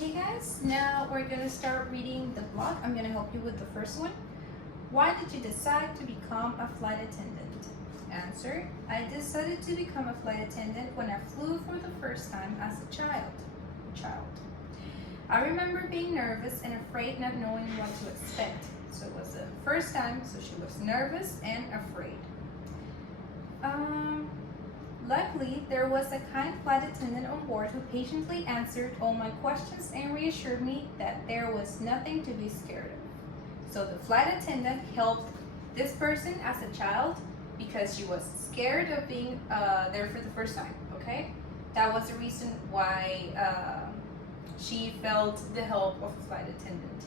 Okay guys, now we're gonna start reading the blog. I'm gonna help you with the first one. Why did you decide to become a flight attendant? Answer: I decided to become a flight attendant when I flew for the first time as a child. I remember being nervous and afraid, not knowing what to expect. So it was the first time, so she was nervous and afraid. Luckily, there was a kind flight attendant on board who patiently answered all my questions and reassured me that there was nothing to be scared of. So the flight attendant helped this person as a child because she was scared of being there for the first time, okay? That was the reason why she felt the help of a flight attendant.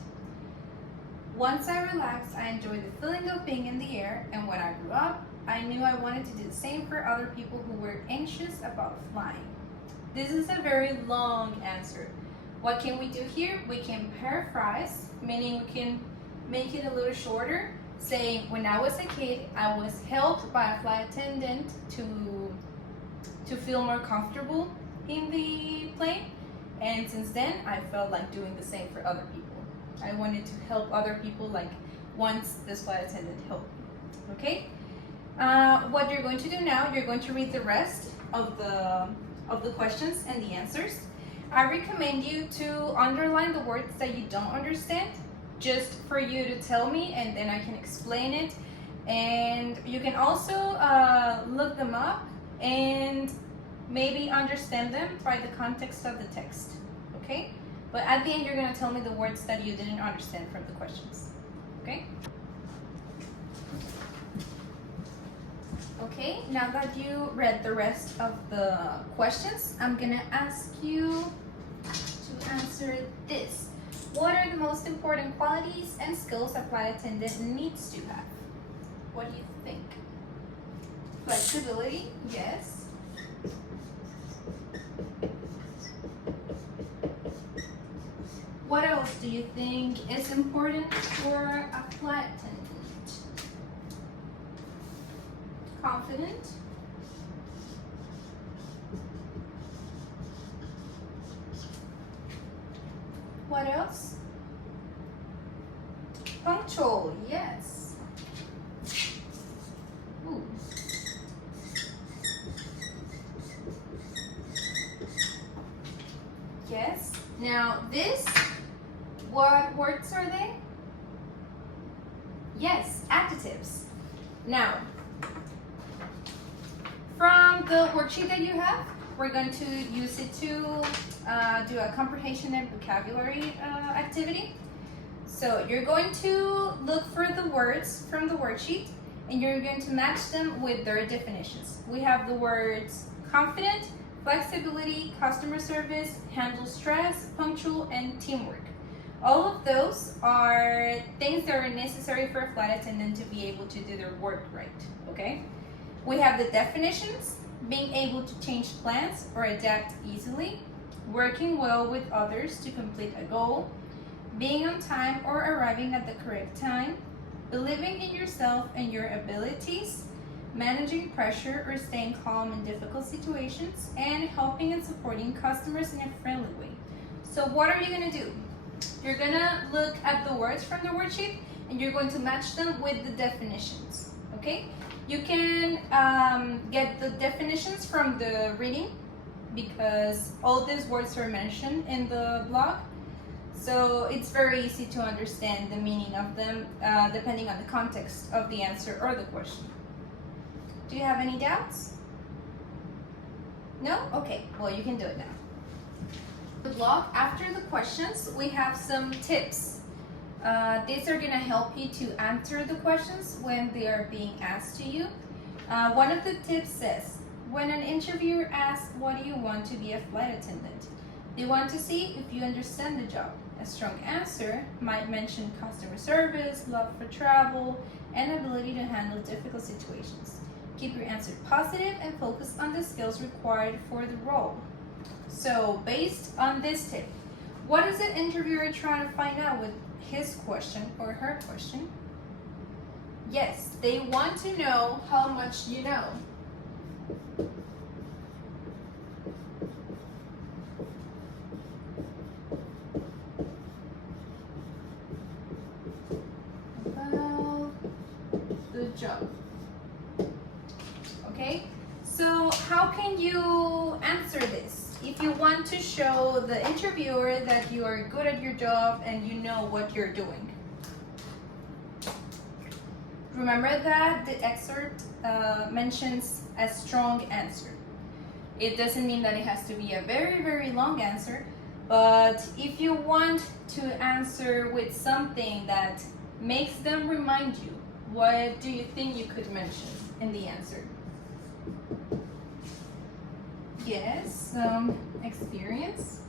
Once I relaxed, I enjoyed the feeling of being in the air, and when I grew up, I knew I wanted to do the same for other people who were anxious about flying. This is a very long answer. What can we do here? We can paraphrase, meaning we can make it a little shorter, saying, when I was a kid, I was helped by a flight attendant to feel more comfortable in the plane, and since then, I felt like doing the same for other people. I wanted to help other people like once this flight attendant helped me, okay? What you're going to do now, you're going to read the rest of the questions and the answers. I recommend you to underline the words that you don't understand, just for you to tell me, and then I can explain it. And you can also look them up and maybe understand them by the context of the text, okay? But at the end, you're going to tell me the words that you didn't understand from the questions, okay? Okay, now that you read the rest of the questions, I'm gonna ask you to answer this. What are the most important qualities and skills a flight attendant needs to have? What do you think? Flexibility, yes. What else do you think is important for a flight attendant? Confident. What else? Punctual, yes. Ooh. Yes. Now this, what words are they? Yes, adjectives. Now, from the worksheet that you have, we're going to use it to do a comprehension and vocabulary activity. So you're going to look for the words from the worksheet and you're going to match them with their definitions. We have the words confident, flexibility, customer service, handle stress, punctual, and teamwork. All of those are things that are necessary for a flight attendant to be able to do their work right, okay? We have the definitions: being able to change plans or adapt easily, working well with others to complete a goal, being on time or arriving at the correct time, believing in yourself and your abilities, managing pressure or staying calm in difficult situations, and helping and supporting customers in a friendly way. So what are you going to do? You're going to look at the words from the worksheet and you're going to match them with the definitions, okay? You can get the definitions from the reading because all these words are mentioned in the blog. So it's very easy to understand the meaning of them depending on the context of the answer or the question. Do you have any doubts? No? Okay, well you can do it now. The blog, after the questions, we have some tips. These are going to help you to answer the questions when they are being asked to you. One of the tips says, when an interviewer asks, what do you want to be a flight attendant? They want to see if you understand the job. A strong answer might mention customer service, love for travel, and ability to handle difficult situations. Keep your answer positive and focus on the skills required for the role. So based on this tip, what is the interviewer trying to find out with his question or her question? Yes, they want to know how much you know. job. Okay, so how can you answer this? If you want to show the interviewer that you are good at your job and you know what you're doing. Remember that the excerpt mentions a strong answer. It doesn't mean that it has to be a very, very long answer, but if you want to answer with something that makes them remind you, what do you think you could mention in the answer? Yes, experience.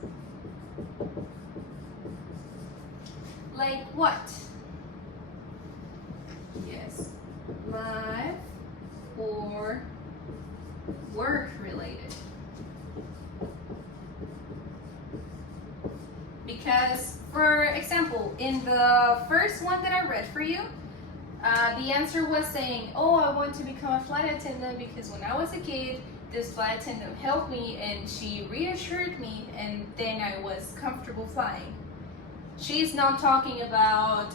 Like what? Yes, life or work related. Because, for example, in the first one that I read for you, the answer was saying, oh, I want to become a flight attendant because when I was a kid, this flight attendant helped me and she reassured me, and then I was comfortable flying. She's not talking about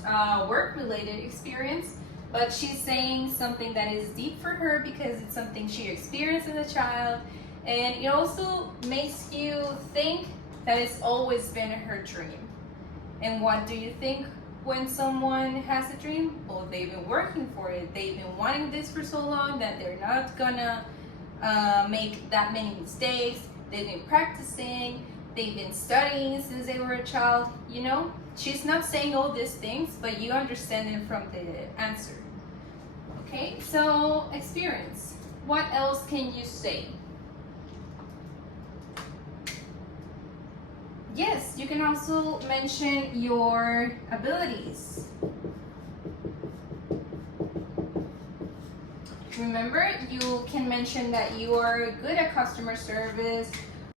work-related experience, but she's saying something that is deep for her because it's something she experienced as a child, and it also makes you think that it's always been her dream. And what do you think when someone has a dream? Well, they've been working for it. They've been wanting this for so long that they're not gonna make that many mistakes. They've been practicing. They've been studying since they were a child. You know, she's not saying all these things, but you understand it from the answer. Okay, so experience. What else can you say? Yes, you can also mention your abilities. Remember, you can mention that you are good at customer service,